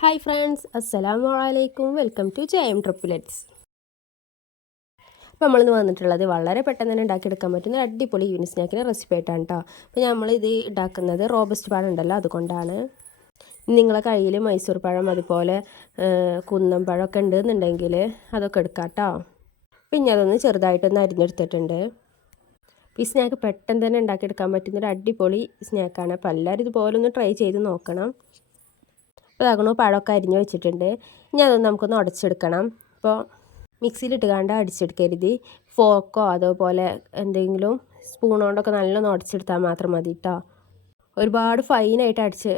Hi friends, അസ്സലാമു അലൈക്കും. Welcome to JM triplets. അപ്പോൾ നമ്മളിന്ന് വന്നിട്ടുള്ളത് വളരെ പെട്ടെന്ന് തന്നെ ഉണ്ടാക്കിയെടുക്കാൻ പറ്റുന്ന അടിപൊളി ഈവനിങ് സ്നാക്കിൻ്റെ റെസിപ്പി ആയിട്ടാണ് കേട്ടോ. അപ്പോൾ നമ്മളിത് ഉണ്ടാക്കുന്നത് റോബസ്റ്റ് പഴം ഉണ്ടല്ലോ, അതുകൊണ്ടാണ്. നിങ്ങളെ കയ്യിൽ മൈസൂർ പഴം അതുപോലെ കുന്നം പഴമൊക്കെ ഉണ്ടെന്നുണ്ടെങ്കിൽ അതൊക്കെ എടുക്കാം കേട്ടോ. പിന്നെ അതൊന്ന് ചെറുതായിട്ടൊന്ന് അരിഞ്ഞെടുത്തിട്ടുണ്ട്. ഈ സ്നാക്ക് പെട്ടെന്ന് തന്നെ ഉണ്ടാക്കിയെടുക്കാൻ പറ്റുന്നൊരു അടിപൊളി സ്നാക്കാണ്. അപ്പോൾ എല്ലാവരും ഇതുപോലെ ഒന്ന് ട്രൈ ചെയ്ത് നോക്കണം. അപ്പോൾ അതാകണോ പഴമൊക്കെ അരിഞ്ഞ് വെച്ചിട്ടുണ്ട്. ഇനി അതൊന്ന് നമുക്കൊന്ന് ഉടച്ചെടുക്കണം. അപ്പോൾ മിക്സിയിലിട്ട് കണ്ട് അടിച്ചെടുക്കരുത്. ഫോക്കോ അതുപോലെ എന്തെങ്കിലും സ്പൂൺ കൊണ്ടൊക്കെ നല്ലോണം ഉടച്ചെടുത്താൽ മാത്രം മതി കേട്ടോ. ഒരുപാട് ഫൈനായിട്ട്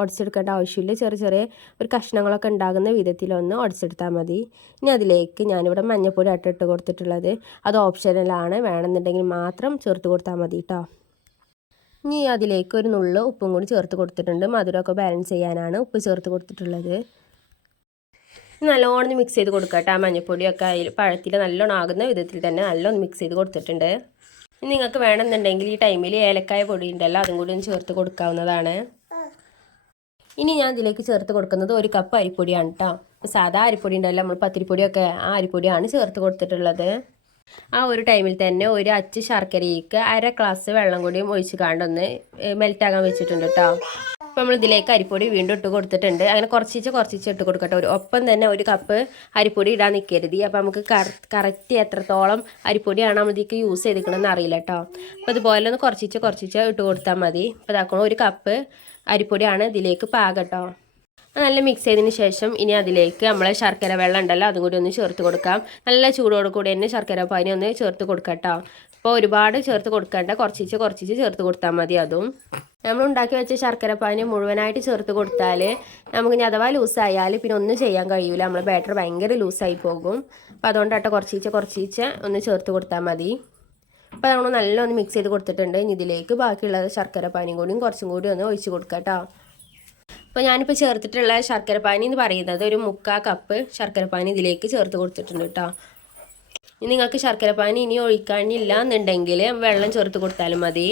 ഉടച്ചെടുക്കേണ്ട ആവശ്യമില്ല. ചെറിയ ചെറിയ ഒരു കഷ്ണങ്ങളൊക്കെ ഉണ്ടാകുന്ന വിധത്തിലൊന്ന് ഉടച്ചെടുത്താൽ മതി. ഇനി അതിലേക്ക് ഞാനിവിടെ മഞ്ഞൾപ്പൊടി ഇട്ട് കൊടുത്തിട്ടുള്ളത്. അത് ഓപ്ഷനലാണ്, വേണമെന്നുണ്ടെങ്കിൽ മാത്രം ചേർത്ത് കൊടുത്താൽ മതി കേട്ടോ. ഇനി അതിലേക്ക് ഒരു നുള്ള് ഉപ്പും കൂടി ചേർത്ത് കൊടുത്തിട്ടുണ്ട്. മധുരമൊക്കെ ബാലൻസ് ചെയ്യാനാണ് ഉപ്പ് ചേർത്ത് കൊടുത്തിട്ടുള്ളത്. നല്ലോണം മിക്സ് ചെയ്ത് കൊടുക്കുക കേട്ടോ. മഞ്ഞൾപ്പൊടിയൊക്കെ അതിൽ പഴത്തിൽ നല്ലോണം ആകുന്ന വിധത്തിൽ തന്നെ നല്ലോണം മിക്സ് ചെയ്ത് കൊടുത്തിട്ടുണ്ട്. നിങ്ങൾക്ക് വേണമെന്നുണ്ടെങ്കിൽ ഈ ടൈമിൽ ഏലക്കായ പൊടി ഉണ്ടല്ലോ, അതും കൂടി ഒന്ന് ചേർത്ത് കൊടുക്കാവുന്നതാണ്. ഇനി ഞാൻ ഇതിലേക്ക് ചേർത്ത് കൊടുക്കുന്നത് 1 കപ്പ് അരിപ്പൊടിയാണ് കേട്ടോ. സാധാ അരിപ്പൊടി ഉണ്ടല്ലോ, നമ്മൾ പത്തിരിപ്പൊടിയൊക്കെ, ആ അരിപ്പൊടിയാണ് ചേർത്ത് കൊടുത്തിട്ടുള്ളത്. ആ ഒരു ടൈമിൽ തന്നെ ഒരു അച്ച് ശർക്കരയ്ക്ക് 1/2 ഗ്ലാസ് വെള്ളം കൂടിയും ഒഴിച്ച് കാണ്ടൊന്ന് മെൽറ്റാകാൻ വെച്ചിട്ടുണ്ട് കേട്ടോ. അപ്പോൾ നമ്മൾ ഇതിലേക്ക് അരിപ്പൊടി വീണ്ടും ഇട്ട് കൊടുത്തിട്ടുണ്ട്. അങ്ങനെ കുറച്ചിച്ച് ഇട്ട് കൊടുക്കട്ടെ. ഒപ്പം തന്നെ 1 കപ്പ് അരിപ്പൊടി ഇടാൻ നിൽക്കരുത്. അപ്പോൾ നമുക്ക് കറക്റ്റ് എത്രത്തോളം അരിപ്പൊടിയാണ് നമ്മൾ ഇതിലേക്ക് യൂസ് ചെയ്തിരിക്കണമെന്ന് അറിയില്ല കേട്ടോ. അപ്പോൾ അതുപോലെ ഒന്ന് കുറച്ചിച്ച് ഇട്ട് കൊടുത്താൽ മതി. അപ്പോൾ ഇതാക്കണം 1 കപ്പ് അരിപ്പൊടിയാണ് ഇതിലേക്ക് പാകം കേട്ടോ. നല്ല മിക്സ് ചെയ്തതിന് ശേഷം ഇനി അതിലേക്ക് നമ്മളെ ശർക്കര വെള്ളം ഉണ്ടല്ലോ, അതും കൂടി ഒന്ന് ചേർത്ത് കൊടുക്കാം. നല്ല ചൂടോട് കൂടി തന്നെ ശർക്കര പാനി ഒന്ന് ചേർത്ത് കൊടുക്കാം കേട്ടോ. അപ്പോൾ ഒരുപാട് ചേർത്ത് കൊടുക്കേണ്ട, കുറച്ചിച്ച് ചേർത്ത് കൊടുത്താൽ മതി. അതും നമ്മൾ ഉണ്ടാക്കി വെച്ച ശർക്കര പാനി മുഴുവനായിട്ട് ചേർത്ത് കൊടുത്താൽ നമുക്ക് ഇനി അഥവാ ലൂസായാൽ പിന്നെ ഒന്നും ചെയ്യാൻ കഴിയില്ല. നമ്മളെ ബാറ്റർ ഭയങ്കര ലൂസായി പോകും. അപ്പോൾ അതുകൊണ്ടാട്ടോ കുറച്ചിച്ച് ഒന്ന് ചേർത്ത് കൊടുത്താൽ മതി. അപ്പോൾ നമ്മൾ നല്ലൊന്ന് മിക്സ് ചെയ്ത് കൊടുത്തിട്ടുണ്ട്. ഇനി ഇതിലേക്ക് ബാക്കിയുള്ള ശർക്കര പാനിയും കൂടിയും കുറച്ചും കൂടി ഒന്ന് ഒഴിച്ച് കൊടുക്കാം കേട്ടോ. അപ്പോൾ ഞാനിപ്പോൾ ചേർത്തിട്ടുള്ള ശർക്കര പാനി എന്ന് പറയുന്നത് ഒരു 3/4 കപ്പ് ശർക്കര പാനി ഇതിലേക്ക് ചേർത്ത് കൊടുത്തിട്ടുണ്ട് കേട്ടോ. ഇനി നിങ്ങൾക്ക് ശർക്കര പാനി ഇനി ഒഴിക്കാനില്ല എന്നുണ്ടെങ്കിൽ വെള്ളം ചേർത്ത് കൊടുത്താലും മതി.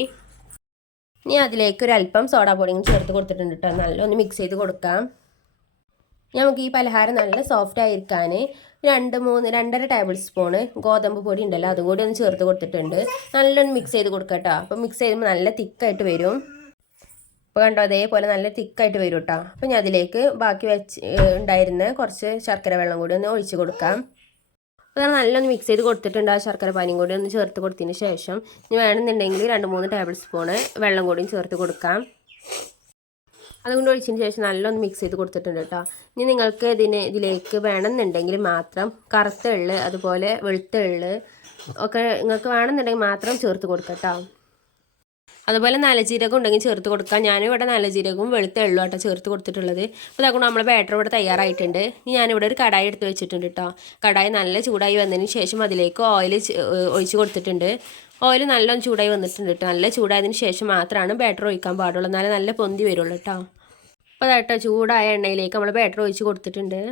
ഇനി അതിലേക്ക് ഒരു അല്പം സോഡാ പൊടിയും ചേർത്ത് കൊടുത്തിട്ടുണ്ട് കേട്ടോ. നല്ലൊന്ന് മിക്സ് ചെയ്ത് കൊടുക്കാം. നമുക്ക് ഈ പലഹാരം നല്ല സോഫ്റ്റ് ആയിരിക്കാൻ 2-2.5 ടേബിൾ സ്പൂണ് ഗോതമ്പ് പൊടി ഉണ്ടല്ലോ, അതും കൂടി ഒന്ന് ചേർത്ത് കൊടുത്തിട്ടുണ്ട്. നല്ലൊന്ന് മിക്സ് ചെയ്ത് കൊടുക്കാം കേട്ടോ. അപ്പോൾ മിക്സ് ചെയ്യുമ്പോൾ നല്ല തിക്കായിട്ട് വരും. അപ്പോൾ കണ്ടോ, അതേപോലെ നല്ല തിക്കായിട്ട് വരും കേട്ടോ. അപ്പോൾ ഞാൻ അതിലേക്ക് ബാക്കി ഉണ്ടായിരുന്ന കുറച്ച് ശർക്കര വെള്ളം കൂടി ഒന്ന് ഒഴിച്ച് കൊടുക്കാം. അപ്പോൾ നല്ലൊന്ന് മിക്സ് ചെയ്ത് കൊടുത്തിട്ടുണ്ട്. ആ ശർക്കര പാനിയും കൂടി ഒന്ന് ചേർത്ത് കൊടുത്തതിന് ശേഷം ഇനി വേണമെന്നുണ്ടെങ്കിൽ 2-3 ടേബിൾ സ്പൂണ് വെള്ളം കൂടിയും ചേർത്ത് കൊടുക്കാം. അതുകൊണ്ട് ഒഴിച്ചതിന് ശേഷം നല്ലൊന്ന് മിക്സ് ചെയ്ത് കൊടുത്തിട്ടുണ്ട് കേട്ടോ. ഇനി നിങ്ങൾക്ക് ഇതിലേക്ക് വേണമെന്നുണ്ടെങ്കിൽ മാത്രം കറുത്ത എള്ള് അതുപോലെ വെളുത്ത എള്ള് ഒക്കെ നിങ്ങൾക്ക് വേണമെന്നുണ്ടെങ്കിൽ മാത്രം ചേർത്ത് കൊടുക്കാം കേട്ടോ. അതുപോലെ നല്ല ജീരകം ഉണ്ടെങ്കിൽ ചേർത്ത് കൊടുക്കാം. ഞാനിവിടെ നല്ല ജീരകവും വെളുത്ത എള്ളും ആട്ടോ ചേർത്ത് കൊടുത്തിട്ടുള്ളത്. അപ്പോൾ അതുകൊണ്ട് നമ്മുടെ ബാറ്റർ ഇവിടെ തയ്യാറായിട്ടുണ്ട്. ഇനി ഞാനിവിടെ ഒരു കടായി എടുത്ത് വെച്ചിട്ടുണ്ട് കേട്ടോ. കടായി നല്ല ചൂടായി വന്നതിന് ശേഷം അതിലേക്ക് ഓയിൽ ഒഴിച്ച് കൊടുത്തിട്ടുണ്ട്. ഓയിൽ നല്ലോണം ചൂടായി വന്നിട്ടുണ്ട് കേട്ടോ. നല്ല ചൂടായതിന് ശേഷം മാത്രമാണ് ബാറ്റർ ഒഴിക്കാൻ പാടുള്ളൂ, എന്നാലേ നല്ല പൊന്തി വരുള്ളൂ കേട്ടോ. അപ്പോൾ അതാട്ടോ ചൂടായ എണ്ണയിലേക്ക് നമ്മൾ ബാറ്റർ ഒഴിച്ച് കൊടുത്തിട്ടുണ്ട്.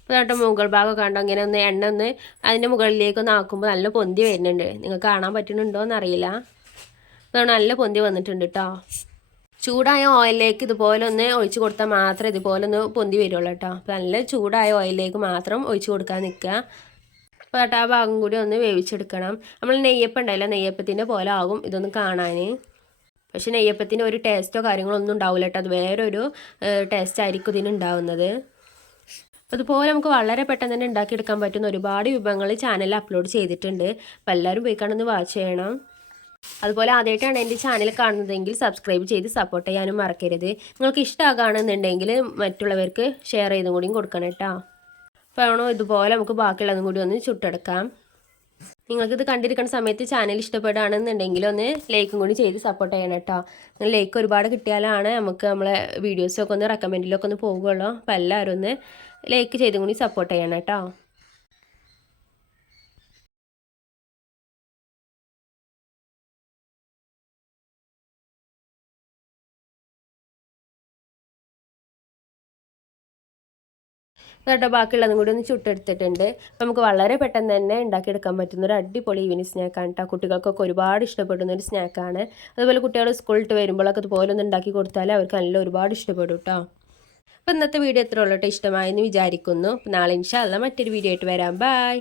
അപ്പോൾ അതാട്ടോ മുകൾ ഭാഗമൊക്കെ കണ്ടോ, ഇങ്ങനെ ഒന്ന് എണ്ണ ഒന്ന് അതിൻ്റെ മുകളിലേക്കൊന്ന് ആക്കുമ്പോൾ നല്ല പൊന്തി വരുന്നുണ്ട്. നിങ്ങൾക്ക് കാണാൻ പറ്റുന്നുണ്ടോ എന്നറിയില്ല. അതാണ് നല്ല പൊന്തി വന്നിട്ടുണ്ട് കേട്ടോ. ചൂടായ ഓയിലിലേക്ക് ഇതുപോലെ ഒന്ന് ഒഴിച്ച് കൊടുത്താൽ മാത്രമേ ഇതുപോലെ ഒന്ന് പൊന്തി വരുള്ളൂ കേട്ടോ. അപ്പോൾ നല്ല ചൂടായ ഓയിലിലേക്ക് മാത്രം ഒഴിച്ച് കൊടുക്കാൻ നിൽക്കുക. അപ്പോൾ ആ ഭാഗം കൂടി ഒന്ന് വേവിച്ചെടുക്കണം. നമ്മൾ നെയ്യപ്പം ഉണ്ടല്ലോ, നെയ്യപ്പത്തിൻ്റെ പോലെ ആകും ഇതൊന്ന് കാണാൻ. പക്ഷേ നെയ്യപ്പത്തിന് ഒരു ടേസ്റ്റോ കാര്യങ്ങളോ ഒന്നും ഉണ്ടാവില്ല കേട്ടോ. അത് വേറൊരു ടേസ്റ്റ് ആയിരിക്കും ഇതിനുണ്ടാവുന്നത്. അപ്പോൾ അതുപോലെ നമുക്ക് വളരെ പെട്ടെന്ന് തന്നെ ഉണ്ടാക്കിയെടുക്കാൻ പറ്റുന്ന ഒരുപാട് വിഭവങ്ങൾ ചാനലിൽ അപ്ലോഡ് ചെയ്തിട്ടുണ്ട്. അപ്പോൾ എല്ലാവരും പോയി കാണുന്നത് വാച്ച് ചെയ്യണം. അതുപോലെ ആദ്യമായിട്ടാണ് എൻ്റെ ചാനൽ കാണുന്നതെങ്കിൽ സബ്സ്ക്രൈബ് ചെയ്ത് സപ്പോർട്ട് ചെയ്യാനും മറക്കരുത്. നിങ്ങൾക്ക് ഇഷ്ടമാകുകയാണെന്നുണ്ടെങ്കിൽ മറ്റുള്ളവർക്ക് ഷെയർ ചെയ്തും കൂടിയും കൊടുക്കണം കേട്ടോ. അപ്പോൾ ഇതുപോലെ നമുക്ക് ബാക്കിയുള്ളതും കൂടി ഒന്ന് ചുട്ടെടുക്കാം. നിങ്ങൾക്കിത് കണ്ടിരിക്കുന്ന സമയത്ത് ചാനൽ ഇഷ്ടപ്പെടുകയാണെന്നുണ്ടെങ്കിൽ ഒന്ന് ലൈക്കും കൂടി ചെയ്ത് സപ്പോർട്ട് ചെയ്യണം കേട്ടോ. ലൈക്ക് ഒരുപാട് കിട്ടിയാലാണ് നമുക്ക് നമ്മളെ വീഡിയോസൊക്കെ ഒന്ന് റെക്കമെൻഡിലൊക്കെ ഒന്ന് പോകുള്ളൂ. അപ്പോൾ എല്ലാവരും ഒന്ന് ലൈക്ക് ചെയ്തും കൂടി സപ്പോർട്ട് ചെയ്യണം കേട്ടോ. എന്നിട്ട് ബാക്കിയുള്ളതും കൂടി ഒന്ന് ചുട്ടെടുത്തിട്ടുണ്ട്. അപ്പോൾ നമുക്ക് വളരെ പെട്ടെന്ന് തന്നെ ഉണ്ടാക്കിയെടുക്കാൻ പറ്റുന്ന ഒരു അടിപൊളി ഈവനിങ് സ്നാക്കാണ് കേട്ടോ. കുട്ടികൾക്കൊക്കെ ഒരുപാട് ഇഷ്ടപ്പെടുന്ന ഒരു സ്നാക്കാണ്. അതുപോലെ കുട്ടികൾ സ്കൂളിൽ വരുമ്പോഴൊക്കെ അതുപോലെ ഒന്ന് ഉണ്ടാക്കി കൊടുത്താൽ അവർക്ക് നല്ല ഒരുപാട് ഇഷ്ടപ്പെടും കേട്ടോ. അപ്പോൾ ഇന്നത്തെ വീഡിയോ എത്ര ഉള്ളൂ ഇഷ്ടമായെന്ന് വിചാരിക്കുന്നു. നാളെ ഇൻഷാ അല്ലാ മറ്റൊരു വീഡിയോ ആയിട്ട് വരാം. ബൈ.